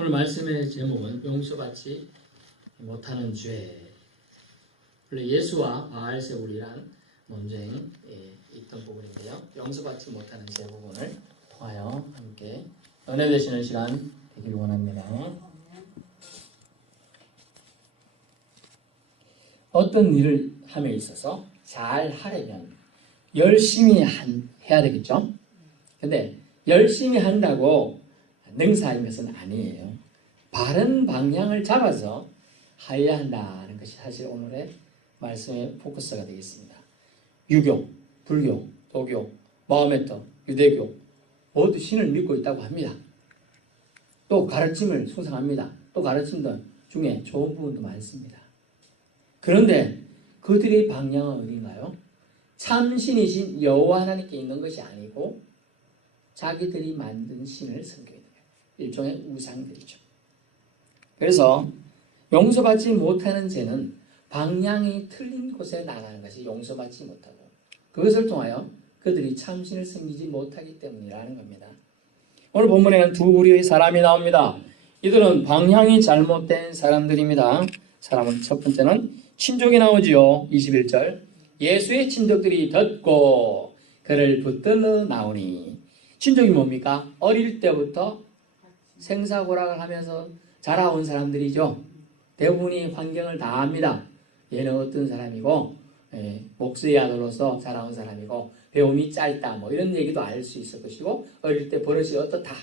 오늘 말씀의 제목은 용서받지 못하는 죄. 원래 예수와 바알세울이란 논쟁이 있던 부분인데요. 용서받지 못하는 죄 부분을 통하여 함께 은혜 되시는 시간 되길 원합니다. 어떤 일을 함에 있어서 잘 하려면 열심히 해야 되겠죠? 근데 열심히 한다고 능사인 것은 아니에요. 바른 방향을 잡아서 하여야 한다는 것이 사실 오늘의 말씀의 포커스가 되겠습니다. 유교, 불교, 도교, 마호메트, 유대교 모두 신을 믿고 있다고 합니다. 또 가르침을 숭상합니다. 또 가르침들 중에 좋은 부분도 많습니다. 그런데 그들의 방향은 어딘가요? 참신이신 여호와 하나님께 있는 것이 아니고 자기들이 만든 신을 섬기는 거예요. 일종의 우상들이죠. 그래서 용서받지 못하는 죄는 방향이 틀린 곳에 나가는 것이 용서받지 못하고 그것을 통하여 그들이 참신을 섬기지 못하기 때문이라는 겁니다. 오늘 본문에는 두 부류의 사람이 나옵니다. 이들은 방향이 잘못된 사람들입니다. 사람은 첫 번째는 친족이 나오지요. 21절 예수의 친족들이 듣고 그를 붙들러 나오니 친족이 뭡니까? 어릴 때부터 생사고락을 하면서 자라온 사람들이죠. 대부분이 환경을 다 압니다. 얘는 어떤 사람이고 목수의 아들로서 자라온 사람이고 배움이 짧다 뭐 이런 얘기도 알 수 있을 것이고 어릴 때 버릇이 어떻다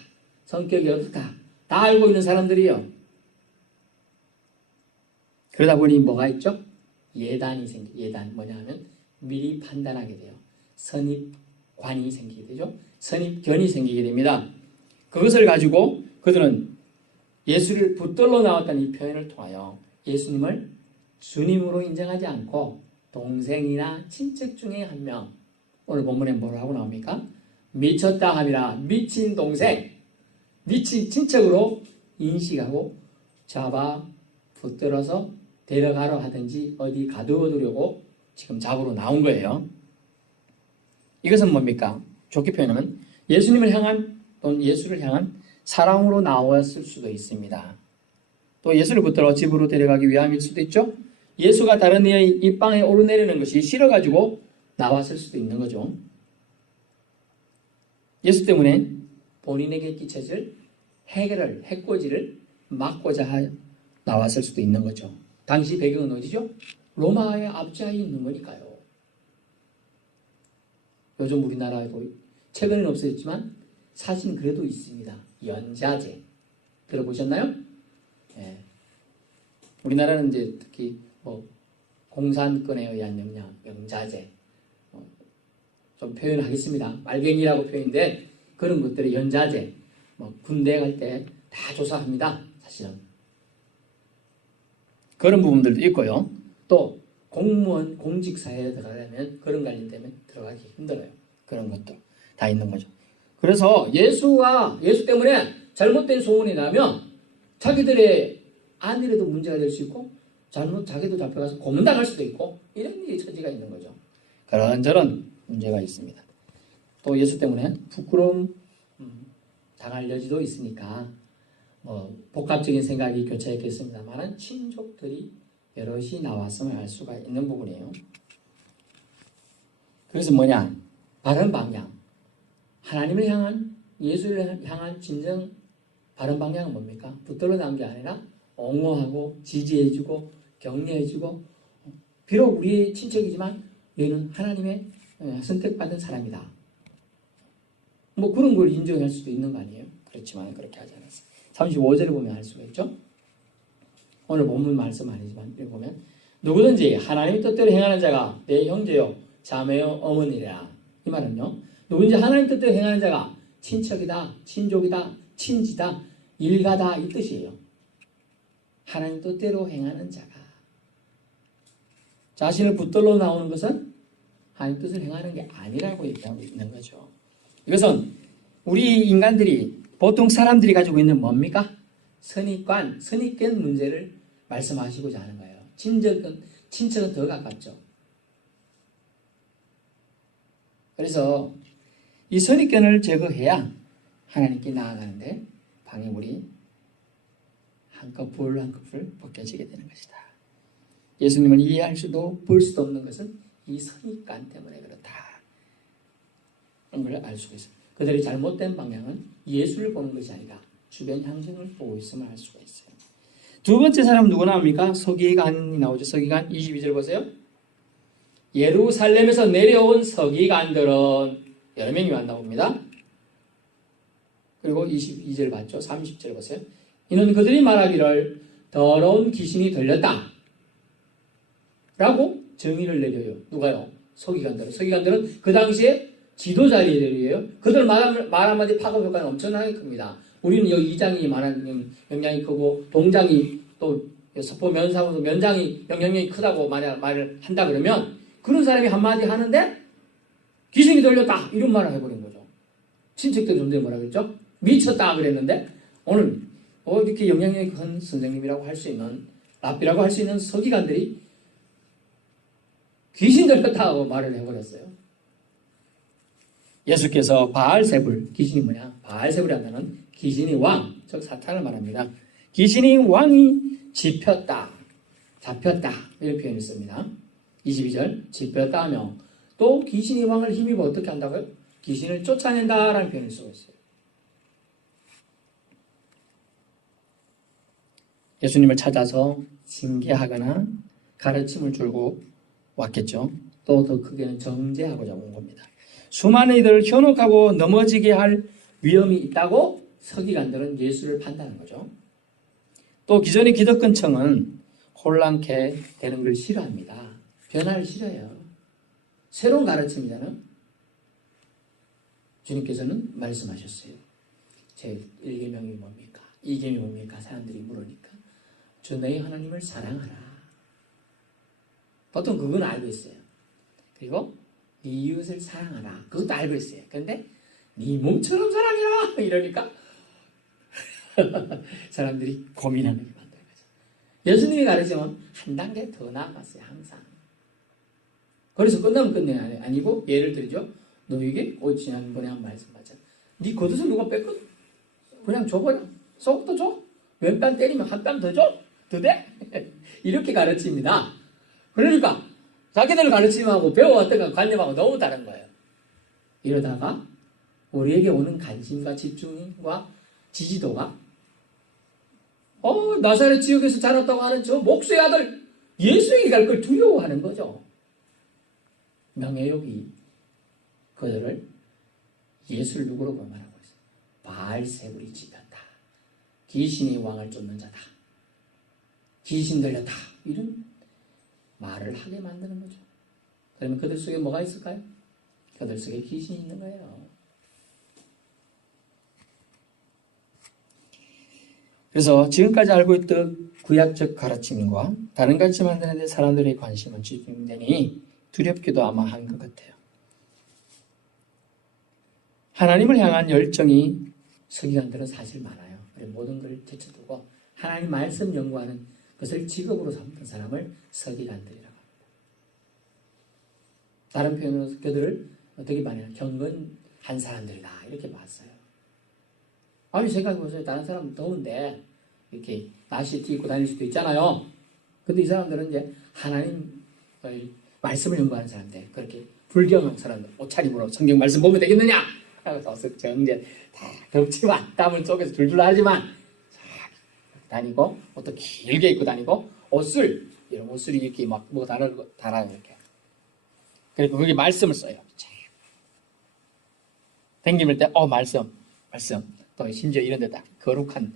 성격이 어떻다 다 알고 있는 사람들이요. 그러다 보니 뭐가 있죠? 예단 뭐냐 하면 미리 판단하게 돼요. 선입관이 생기게 되죠. 선입견이 생기게 됩니다. 그것을 가지고 그들은 예수를 붙들러 나왔다는 이 표현을 통하여 예수님을 주님으로 인정하지 않고 동생이나 친척 중에 한 명, 오늘 본문에 뭐라고 나옵니까? 미쳤다 함이라 미친 동생, 미친 친척으로 인식하고 잡아 붙들어서 데려가려 하든지 어디 가두어두려고 지금 잡으러 나온 거예요. 이것은 뭡니까? 좋게 표현하면 예수님을 향한 또는 예수를 향한 사랑으로 나왔을 수도 있습니다. 또 예수를 붙들어 집으로 데려가기 위함일 수도 있죠. 예수가 다른 이의 입방에 오르내리는 것이 싫어가지고 나왔을 수도 있는 거죠. 예수 때문에 본인에게 끼쳐질 해코지를 막고자 나왔을 수도 있는 거죠. 당시 배경은 어디죠? 로마의 압제하에 있는 거니까요. 요즘 우리나라에도 최근에는 없어졌지만 사진 그래도 있습니다. 연자제 들어보셨나요? 예. 우리나라는 이제 특히 공산권에 의한 영자제 좀 표현하겠습니다. 말갱이라고 표현인데 그런 것들이 연자제 군대 갈 때 다 조사합니다. 사실은 그런 부분들도 있고요. 또 공무원 공직사회에 들어가려면 그런 관련되면 들어가기 힘들어요. 그런 것도 다 있는 거죠. 그래서 예수 때문에 잘못된 소문이 나면 자기들의 아들에도 문제가 될 수 있고 자기도 잡혀가서 고문당할 수도 있고 이런 일이 처지가 있는 거죠. 그런저런 문제가 있습니다. 또 예수 때문에 부끄러움 당할 여지도 있으니까 복합적인 생각이 교차했겠습니다만 친족들이 여럿이 나왔음을 알 수가 있는 부분이에요. 그래서 뭐냐? 바른 방향. 하나님을 향한 예수를 향한 진정 바른 방향은 뭡니까? 붙들어 나온 게 아니라 옹호하고 지지해주고 격려해주고 비록 우리의 친척이지만 얘는 하나님의 선택받은 사람이다. 그런 걸 인정할 수도 있는 거 아니에요? 그렇지만 그렇게 하지 않았어요. 35절을 보면 알 수가 있죠. 오늘 본문 말씀 아니지만 읽어보면 누구든지 하나님의 뜻대로 행하는 자가 내 형제요 자매요 어머니라. 이 말은요. 누구든지 하나님 뜻대로 행하는 자가 친척이다, 친족이다, 친지다, 일가다 이 뜻이에요. 하나님 뜻대로 행하는 자가 자신을 붙들러 나오는 것은 하나님 뜻을 행하는 게 아니라고 얘기하고 있는 거죠. 이것은 우리 인간들이 보통 사람들이 가지고 있는 뭡니까? 선입견 문제를 말씀하시고자 하는 거예요. 친척은 더 가깝죠. 그래서 이 선입견을 제거해야 하나님께 나아가는데 방해물이 한꺼풀 한꺼풀 벗겨지게 되는 것이다. 예수님을 이해할 수도 볼 수도 없는 것은 이 선입관 때문에 그렇다. 그런 걸 알 수가 있어요. 그들이 잘못된 방향은 예수를 보는 것이 아니라 주변 향생을 보고 있음을 알 수가 있어요. 두 번째 사람 누구 나옵니까? 서기관이 나오죠. 서기관 22절 보세요. 예루살렘에서 내려온 서기관들은 여러 명이 만나봅니다. 그리고 22절 봤죠. 30절 보세요. 이는 그들이 말하기를 더러운 귀신이 들렸다 라고 정의를 내려요. 누가요? 서기관들은. 서기관들은 그 당시에 지도자들이에요. 그들 말 한마디 파급 효과는 엄청나게 큽니다. 우리는 여기 2장이 말하는 영향이 크고 동장이 또 서포 면사무소 면장이 영향력이 크다고 말을 한다 그러면 그런 사람이 한마디 하는데 귀신이 들렸다 이런 말을 해버린 거죠. 친척들 존재 뭐라 그랬죠? 미쳤다 그랬는데 오늘 이렇게 영향력이 큰 선생님이라고 할 수 있는 랍비라고 할 수 있는 서기관들이 귀신 들렸다고 말을 해버렸어요. 예수께서 바알세불, 귀신이 뭐냐? 바알세불이라는 단어는 귀신이 왕, 즉 사탄을 말합니다. 귀신이 왕이 잡혔다 이런 표현을 씁니다. 22절 잡혔다 하며 또 귀신이 왕을 힘입어 어떻게 한다고요? 귀신을 쫓아낸다라는 표현을 쓰고 있어요. 예수님을 찾아서 징계하거나 가르침을 주고 왔겠죠. 또 더 크게는 정죄하고자 온 겁니다. 수많은 이들을 현혹하고 넘어지게 할 위험이 있다고 서기관들은 예수를 판단하는 거죠. 또 기존의 기득권층은 혼란케 되는 걸 싫어합니다. 변화를 싫어해요. 새로운 가르침이잖아요. 주님께서는 말씀하셨어요. 제 1계명이 뭡니까? 2계명이 뭡니까? 사람들이 물으니까 주 너희 하나님을 사랑하라. 보통 그건 알고 있어요. 그리고 네 이웃을 사랑하라. 그것도 알고 있어요. 근데 네 몸처럼 사랑해라 이러니까 사람들이 고민하는 게 만드는 거죠. 예수님이 가르치면 한 단계 더 나아갔어요. 항상. 그래서 끝나면 끝내 아니고 예를 들죠. 너에게 지난번에 한 말씀 맞잖아. 네 겉옷을 누가 뺐거든. 그냥 줘버려. 속도 줘. 왼뺨 때리면 한 뺨 더 줘. 더 돼? 이렇게 가르칩니다. 그러니까 자기들 가르침하고 배워왔던 관념하고 너무 다른 거예요. 이러다가 우리에게 오는 관심과 집중과 지지도가 나사렛 지역에서 자랐다고 하는 저 목수의 아들 예수에게 갈 걸 두려워하는 거죠. 명예욕이 그들을 예수를 누구로 말하고 있어요? 바알세불이 짚였다. 귀신이 왕을 쫓는 자다. 귀신 들렸다. 이런 말을 하게 만드는 거죠. 그러면 그들 속에 뭐가 있을까요? 그들 속에 귀신이 있는 거예요. 그래서 지금까지 알고 있던 구약적 가르침과 다른 가르침 만드는 데 사람들의 관심은 집중되니 두렵기도 아마 한 것 같아요. 하나님을 향한 열정이 서기관들은 사실 많아요. 모든 걸 제쳐두고 하나님 말씀 연구하는 그것을 직업으로 삼는 사람을 서기관들이라고 합니다. 다른 표현으로 그들을 어떻게 말해요? 경건한 사람들이다 이렇게 봤어요. 아니 생각해보세요. 다른 사람은 더운데 이렇게 나시티 입고 다닐 수도 있잖아요. 근데 이 사람들은 이제 하나님 말씀을 연구하는 사람들, 그렇게 불경한 사람들 옷차림으로 성경 말씀 보면 되겠느냐? 하고서 정제 다 덥지만 땀을 속에서 줄줄 하지만 다니고 옷도 길게 입고 다니고 이런 옷을 이렇게 막 뭐 달아요 이렇게. 그리고 거기 말씀을 써요. 댕기밀 때 말씀 또 심지어 이런 데다 거룩한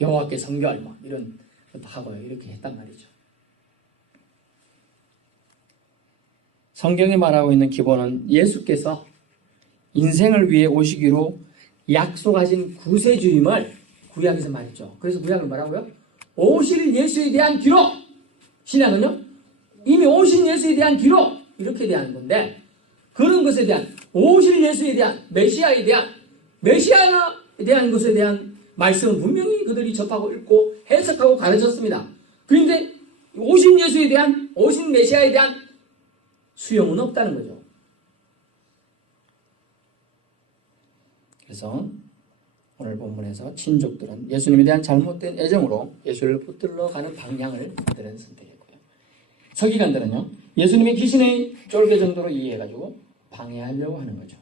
여호와께 성결 이런 것도 하고 이렇게 했단 말이죠. 성경이 말하고 있는 기본은 예수께서 인생을 위해 오시기로 약속하신 구세주임을 구약에서 말했죠. 그래서 구약은 뭐라고요? 오실 예수에 대한 기록. 신약은요? 이미 오신 예수에 대한 기록. 이렇게 대한 건데 그런 것에 대한 오실 예수에 대한 메시아에 대한 것에 대한 말씀은 분명히 그들이 접하고 읽고 해석하고 가르쳤습니다. 그런데 오신 예수에 대한 오신 메시아에 대한 수용은 없다는 거죠. 그래서 오늘 본문에서 친족들은 예수님에 대한 잘못된 애정으로 예수를 붙들러 가는 방향을 그들은 선택했고요. 서기관들은요, 예수님의 귀신의 쫄개 정도로 이해해가지고 방해하려고 하는 거죠.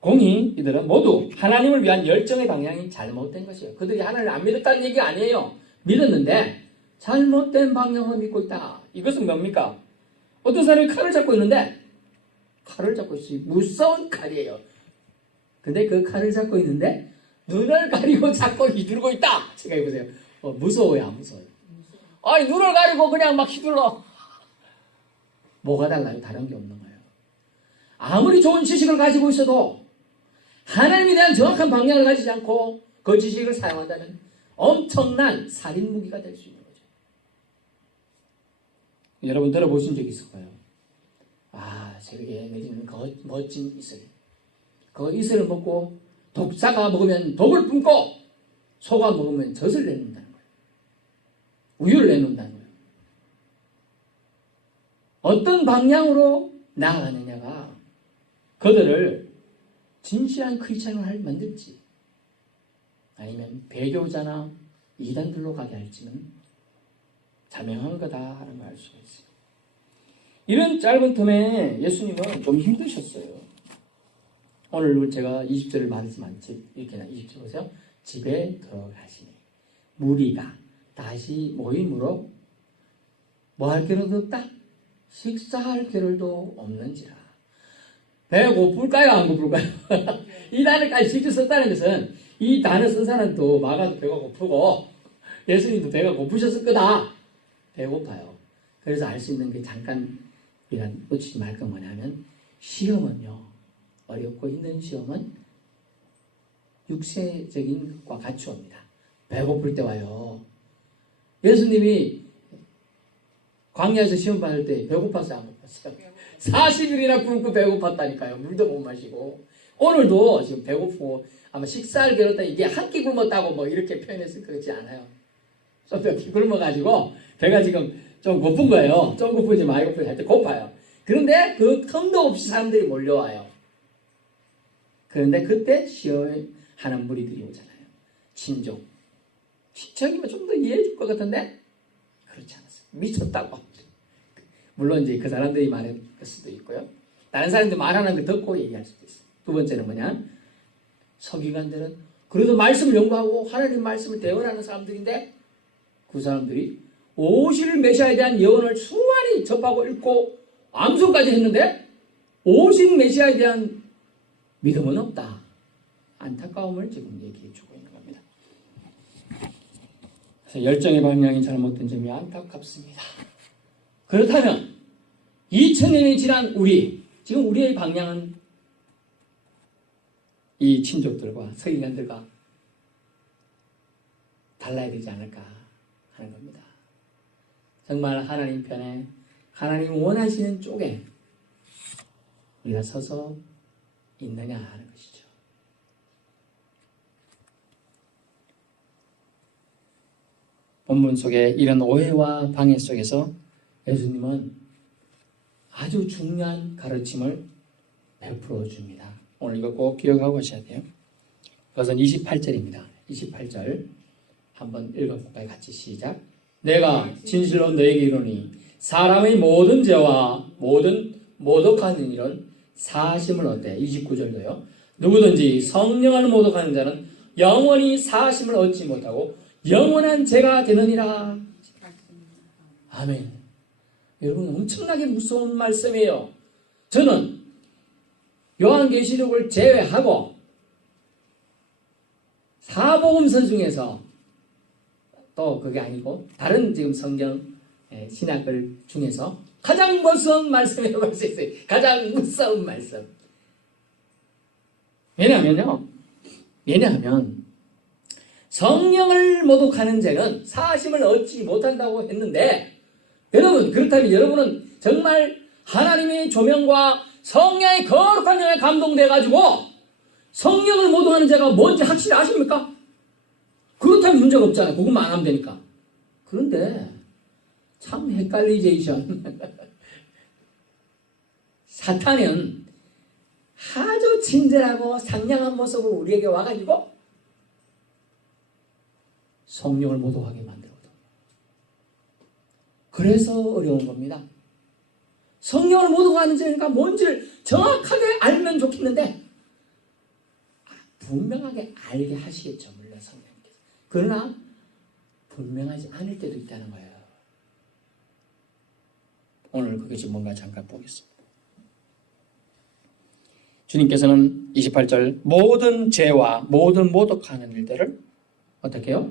공히 이들은 모두 하나님을 위한 열정의 방향이 잘못된 것이에요. 그들이 하나님을 안 믿었다는 얘기가 아니에요. 믿었는데 잘못된 방향으로 믿고 있다. 이것은 뭡니까? 어떤 사람이 칼을 잡고 있는데, 칼을 잡고 있어요. 무서운 칼이에요. 근데 그 칼을 잡고 있는데 눈을 가리고 잡고 휘두르고 있다. 생각해보세요. 무서워요, 안 무서워요? 아니, 눈을 가리고 그냥 막 휘둘러. 뭐가 달라요? 다른 게 없는 거예요. 아무리 좋은 지식을 가지고 있어도 하나님에 대한 정확한 방향을 가지지 않고 그 지식을 사용한다면 엄청난 살인 무기가 될 수 있는 거죠. 여러분 들어보신 적 있을 거예요. 세계에 내지는 그 멋진 이슬. 그 이슬을 먹고 독사가 먹으면 독을 뿜고 소가 먹으면 젖을 내놓는다는 거예요. 우유를 내놓는다는 거예요. 어떤 방향으로 나아가느냐가 그들을 진실한 크리스천을 만들지 아니면 배교자나 이단들로 가게 할지는 자명한 거다라는 걸 알 수가 있어요. 이런 짧은 텀에 예수님은 좀 힘드셨어요. 오늘 제가 20절을 말했지만 이렇게 20절 보세요. 집에 들어가시니 무리가 다시 모임으로 뭐 할 겨를도 없다? 식사할 겨를도 없는지라. 배고플까요? 안 고플까요? 이 단어까지 직접 썼다는 것은 이 단어 쓴 사람도 마가도 배가 고프고 예수님도 배가 고프셨을 거다. 배고파요. 그래서 알 수 있는 게 잠깐 이런 놓치지 말 건 뭐냐면 시험은요. 어렵고 힘든 시험은 육체적인 것과 같이 옵니다. 배고플 때 와요. 예수님이 광야에서 시험 받을 때 배고팠어요? 안 고팠어요? 40일이나 굶고 배고팠다니까요. 물도 못 마시고. 오늘도 지금 배고프고 아마 식사를 겨뤘다 이게 한 끼 굶었다고 뭐 이렇게 표현했을 것 같지 않아요. 좀 몇 끼 굶어가지고 배가 지금 좀 고픈 거예요. 좀 고프지 많이 고프지 할 때 고파요. 그런데 그 틈도 없이 사람들이 몰려와요. 그런데 그때 시험하는 무리들이 오잖아요. 친족. 친척이면 좀 더 이해해 줄 것 같은데 그렇지 않았어요. 미쳤다고. 물론 이제 그 사람들이 말할 수도 있고요. 다른 사람들 말하는 거 듣고 얘기할 수도 있어요. 두 번째는 뭐냐? 서기관들은 그래도 말씀을 연구하고 하나님 말씀을 대언하는 사람들인데 그 사람들이 오실 메시아에 대한 예언을 수많이 접하고 읽고 암송까지 했는데 오실 메시아에 대한 믿음은 없다. 안타까움을 지금 얘기해 주고 있는 겁니다. 그래서 열정의 방향이 잘못된 점이 안타깝습니다. 그렇다면 2000년이 지난 지금 우리의 방향은 이 친족들과 서기관들과 달라야 되지 않을까 하는 겁니다. 정말 하나님 편에 하나님 원하시는 쪽에 우리가 서서 있느냐 하는 것이죠. 본문 속에 이런 오해와 방해 속에서 예수님은 아주 중요한 가르침을 베풀어 줍니다. 오늘 이거 꼭 기억하고 가셔야 돼요. 그것은 28절입니다. 28절 한번 읽어볼까요? 같이 시작. 내가 진실로 너에게 이르노니 사람의 모든 죄와 모든 모독하는 일은 사심을 얻되 29절도요. 누구든지 성령을 모독하는 자는 영원히 사심을 얻지 못하고 영원한 죄가 되느니라. 아멘. 여러분 엄청나게 무서운 말씀이에요. 저는 요한계시록을 제외하고 사복음서 중에서 또 그게 아니고 다른 지금 성경 신약을 중에서 가장 무서운 말씀이라고 할 수 있어요. 가장 무서운 말씀. 왜냐하면 성령을 모독하는 죄는 사심을 얻지 못한다고 했는데 여러분 그렇다면 여러분은 정말 하나님의 조명과 성령의 거룩한 영에 감동돼가지고 성령을 모독하는 죄가 뭔지 확실히 아십니까? 그렇다면 문제가 없잖아요. 그것만 안 하면 되니까. 그런데 참 헷갈리제이션. 사탄은 아주 친절하고 상냥한 모습으로 우리에게 와가지고 성령을 모독하게 만들거든요. 그래서 어려운 겁니다. 성령을 모독하는 죄가 뭔지를 정확하게 알면 좋겠는데 분명하게 알게 하시겠죠. 물론 성령님께서. 그러나 분명하지 않을 때도 있다는 거예요. 오늘 그것이 뭔가 잠깐 보겠습니다. 주님께서는 28절 모든 죄와 모든 모독하는 일들을 어떻게 해요?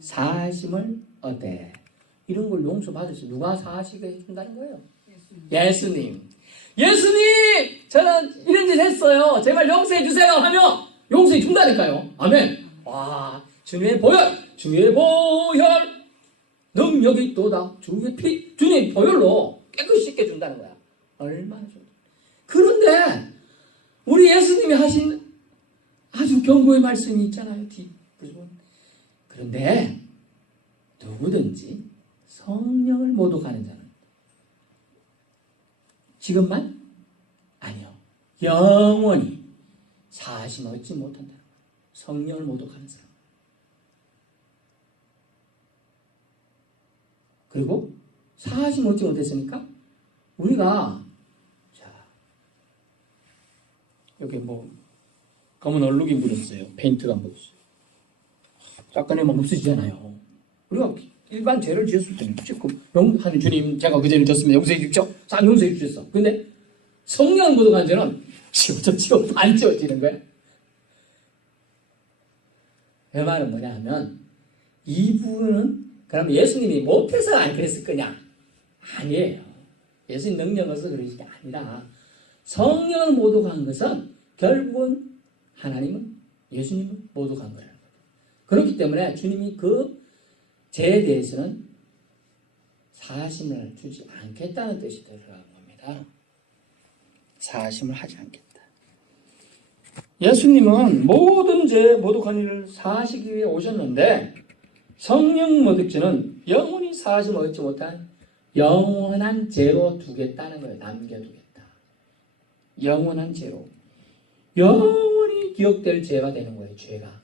사하심을 얻되 이런 걸 용서받으시 누가 사하시게 해준다는 거예요? 예수님. 예수님 저는 이런 짓 했어요. 제발 용서해 주세요 하며 용서해 준다니까요. 아멘. 와, 주님의 보혈 능력이 있도다. 주의 피 주님의 보혈로 깨끗이 씻게 준다는 거야. 얼마나 좋다. 그런데 우리 예수님이 하신 아주 경고의 말씀이 있잖아요. 그런데 누구든지 성령을 모독하는 자는 지금만? 아니요. 영원히 사하심을 얻지 못한다. 성령을 모독하는 사람. 그리고 사하심을 얻지 못했으니까 우리가 자 여기 뭐 검은 얼룩이 묻었어요. 페인트가 묻었어요. 닦아내면 없어지잖아요. 우리가 일반 죄를 지었을 때는 지금 하는 주님 제가 그 죄를 졌습니다. 용서해 주십시오. 싹 용서해 주셨어. 근데 성령 모독한 죄는 지워져 안 지워지는 거야. 그 말은 뭐냐 하면 이 부분은 그럼 예수님이 못해서 안 그랬을 거냐? 아니에요. 예수님 능력 없어서 그러신 게 아니라 성령을 모독한 것은 결국은 하나님은 예수님을 모독한 거예요. 그렇기 때문에 주님이 그 죄에 대해서는 사하심을 주지 않겠다는 뜻이 들어간 겁니다. 사하심을 하지 않겠다. 예수님은 모든 죄 모독한 일을 사하시기 위해 오셨는데 성령 모독죄는 영원히 사하심을 얻지 못한 영원한 죄로 두겠다는 거예요. 남겨두겠다. 영원한 죄로. 영원히 기억될 죄가 되는 거예요. 죄가.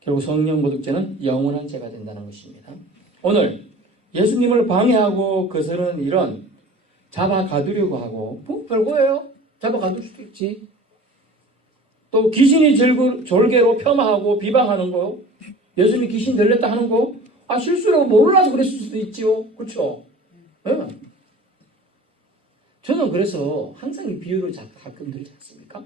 결국 성령 모독죄는 영원한 죄가 된다는 것입니다. 오늘 예수님을 방해하고 거스르는 일은 잡아 가두려고 하고 뭐 별거예요. 잡아 가둘 수도 있지. 또 귀신이 졸개로 폄하하고 비방하는 거, 예수님이 귀신 들렸다 하는 거, 실수라고 몰라서 그랬을 수도 있지요. 그렇죠? 네. 저는 그래서 항상 이 비유를 가끔 들지 않습니까?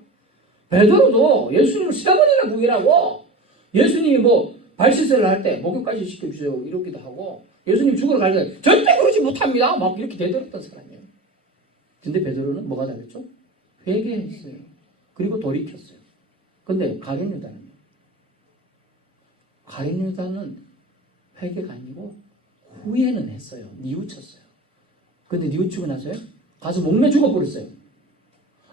베드로도 예수님을 세 번이나 부인하고 예수님이 뭐 발시설을 할 때 목욕까지 시켜주세요 이러기도 하고 예수님 죽으러 갈 때 절대 그러지 못합니다 막 이렇게 대들었던 사람이에요. 근데 베드로는 뭐가 잘했죠? 회개했어요. 그리고 돌이켰어요. 근데 가룟 유다는 회개가 아니고 후회는 했어요. 뉘우쳤어요. 근데 뉘우치고 나서요? 가서 목매 죽어버렸어요.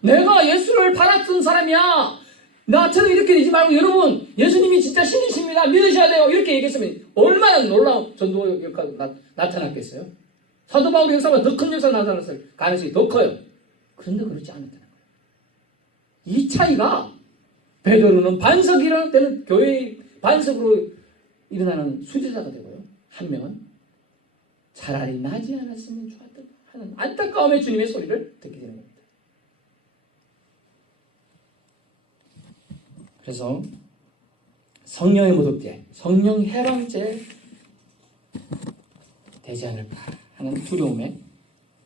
내가 예수를 팔았던 사람이야. 나처럼 이렇게 되지 말고 여러분 예수님이 진짜 신이십니다. 믿으셔야 돼요. 이렇게 얘기했으면 얼마나 놀라운 전도 역사가 나타났겠어요. 사도 바울의 역사가 더 큰 역사가 나타났을 가능성이 더 커요. 그런데 그렇지 않았다는 거예요. 이 차이가 베드로는 반석이 일어날 때는 교회의 반석으로 일어나는 수제자가 되고요. 한 명은 차라리 나지 않았으면 좋았다 하는 안타까움의 주님의 소리를 듣게 되는 겁니다. 그래서 성령의 모독죄, 성령 해방죄 되지 않을까 하는 두려움에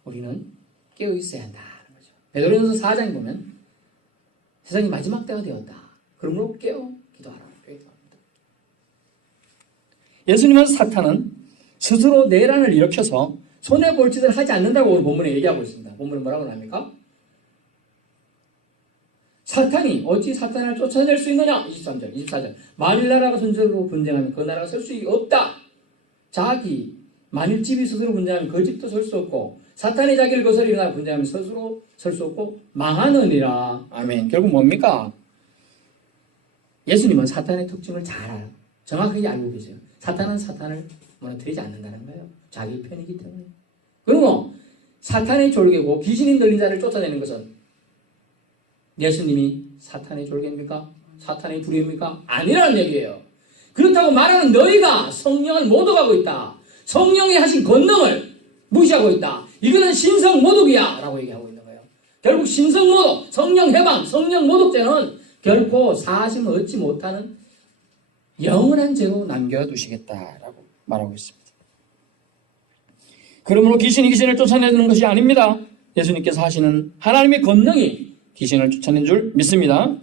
우리는 깨어 있어야 한다는 거죠. 베드로전서 4장에 보면 세상이 마지막 때가 되었다. 그러므로 깨어 기도하라. 기도합니다. 예수님은 사탄은 스스로 내란을 일으켜서 손해볼 짓을 하지 않는다고 오늘 본문에 얘기하고 있습니다. 본문에 뭐라고 합니까? 사탄이 어찌 사탄을 쫓아낼 수 있느냐? 23절, 24절. 만일 나라가 선제로 분쟁하면 그 나라가 설 수 없다. 만일 집이 스스로 분쟁하면 그 집도 설 수 없고 사탄이 자기를 거스려 일어나 분쟁하면 스스로 설 수 없고 망하느니라. 아멘. 결국 뭡니까? 예수님은 사탄의 특징을 잘 알아요. 정확하게 알고 계세요. 사탄은 사탄을 무너뜨리지 않는다는 거예요. 자기 편이기 때문에. 그리고 사탄의 졸개고 귀신이 들린 자를 쫓아내는 것은 예수님이 사탄의 졸개입니까? 사탄의 두려움입니까? 아니라는 얘기예요. 그렇다고 말하는 너희가 성령을 모독하고 있다. 성령이 하신 권능을 무시하고 있다. 이거는 신성모독이야 라고 얘기하고 있는 거예요. 결국 신성모독, 성령 해방, 성령 모독죄는 결코 사하심을 얻지 못하는 영원한 죄로 남겨두시겠다라고 말하고 있습니다. 그러므로 귀신이 귀신을 쫓아내는 것이 아닙니다. 예수님께서 하시는 하나님의 권능이 귀신을 쫓아낸 줄 믿습니다.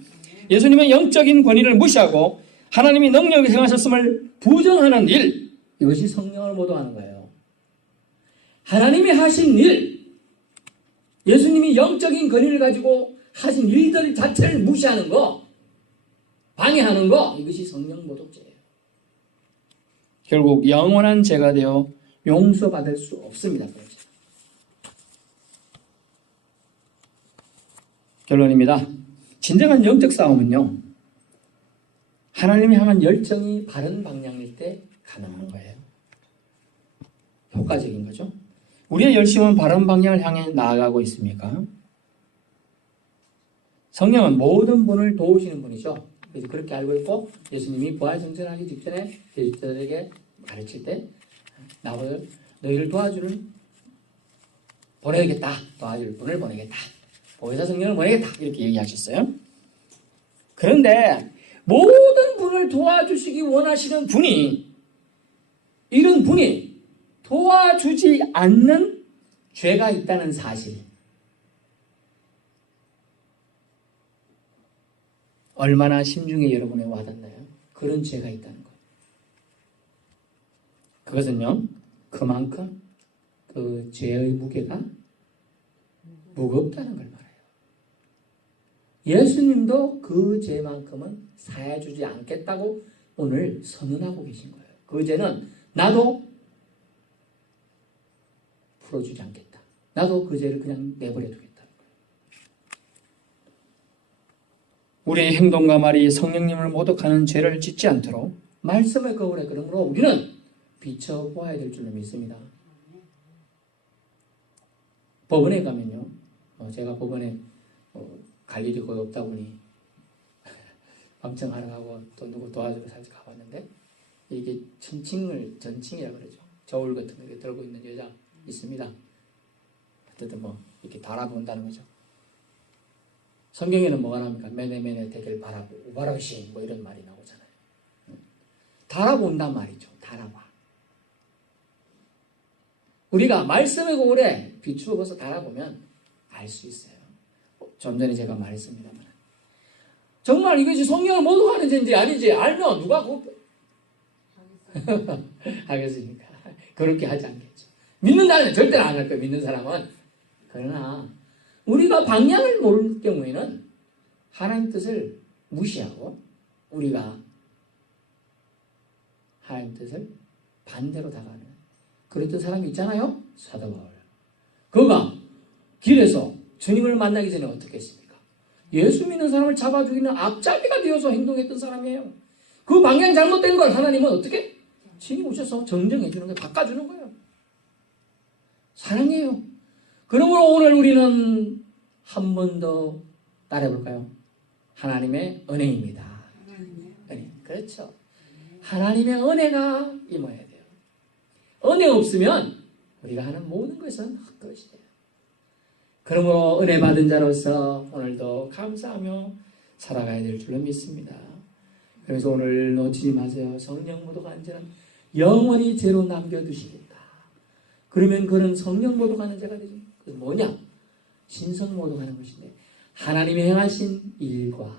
예수님은 영적인 권위를 무시하고 하나님이 능력을 행하셨음을 부정하는 일, 이것이 성령을 모독하는 거예요. 하나님이 하신 일, 예수님이 영적인 권위를 가지고 하신 일들 자체를 무시하는 거, 방해하는 거, 이것이 성령 모독죄예요. 결국 영원한 죄가 되어 용서받을 수 없습니다. 결론입니다. 진정한 영적 싸움은요, 하나님이 향한 열정이 바른 방향일 때 가능한 거예요. 효과적인 거죠. 우리의 열심은 바른 방향을 향해 나아가고 있습니까? 성령은 모든 분을 도우시는 분이죠. 그래서 그렇게 알고 있고, 예수님이 부활승천하기 직전에 제자들에게 가르칠 때 나를 너희를 도와주는 보내겠다. 도와줄 분을 보내겠다. 보혜사 성령을 보내겠다. 이렇게 얘기하셨어요. 그런데 모든 분을 도와주시기 원하시는 분이, 이런 분이 도와주지 않는 죄가 있다는 사실, 얼마나 심중에 여러분에 와닿나요? 그런 죄가 있다는 것. 그것은요, 그만큼 그 죄의 무게가 무겁다는 걸 말해요. 예수님도 그 죄만큼은 사해주지 않겠다고 오늘 선언하고 계신 거예요. 그 죄는 나도 풀어주지 않겠다. 나도 그 죄를 그냥 내버려 두겠다. 우리의 행동과 말이 성령님을 모독하는 죄를 짓지 않도록 말씀의 거울에, 그러므로 우리는 비춰보아야 될 줄로 믿습니다. 법원에 가면요, 제가 법원에 갈 일이 거의 없다 보니 방청하러 가고 또 누구 도와주러 살짝 가봤는데, 이게 전칭이라 그러죠. 저울 같은 거 들고 있는 여자 있습니다. 어쨌든 뭐 이렇게 달아본다는 거죠. 성경에는 뭐가 나옵니까? 매네매네 되길 바라고 우바라시 뭐 이런 말이 나오잖아요. 달아본단 말이죠. 달아봐. 우리가 말씀의 거울에 비추어 봐서 달아보면 알 수 있어요. 좀 전에 제가 말했습니다만, 정말 이것이 성령을 모독하는 죄인지 아닌지 알면 누가 하겠습니까? 그렇게 하지 않겠죠. 믿는다면 절대로 안 할 거예요. 믿는 사람은. 그러나 우리가 방향을 모를 경우에는 하나님 뜻을 무시하고 우리가 하나님 뜻을 반대로 다가가는 그랬던 사람이 있잖아요. 사도 바울. 그가 길에서 주님을 만나기 전에 어떻게 했습니까? 예수 믿는 사람을 잡아 죽이는 앞잡이가 되어서 행동했던 사람이에요. 그 방향 잘못된 걸 하나님은 어떻게? 친히 오셔서 정정해 주는 거예요. 바꿔주는 거예요. 사랑해요. 그러므로 오늘 우리는 한 번 더 따라해볼까요? 하나님의 은혜입니다. 은혜. 그렇죠. 하나님의 은혜가 임해야 돼요. 은혜 없으면 우리가 하는 모든 것은 헛것이 돼요. 그러므로 은혜 받은 자로서 오늘도 감사하며 살아가야 될 줄로 믿습니다. 그래서 오늘 놓치지 마세요. 성령 모독하는 죄는 영원히 죄로 남겨두시겠다. 그러면 그는 성령 모독하는 죄가 되죠. 그건 뭐냐? 신성 모독하는 것인데, 하나님이 행하신 일과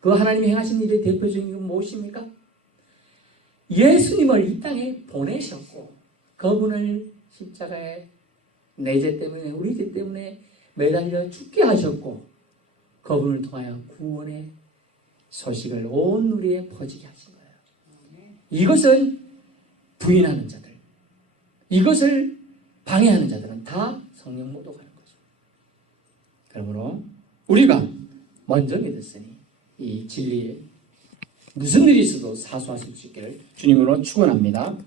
그 하나님이 행하신 일의 대표적인 건 무엇입니까? 예수님을 이 땅에 보내셨고 그분을 십자가에 내 죄 때문에, 우리 죄 때문에 매달려 죽게 하셨고 그분을 통하여 구원의 소식을 온 우리에 퍼지게 하신 거예요. 이것을 부인하는 자들, 이것을 방해하는 자들은 다 성령 모독하는 거죠. 그러므로 우리가 먼저 믿었으니 이 진리에 무슨 일이 있어도 사수하실 수 있기를 주님으로 축원합니다.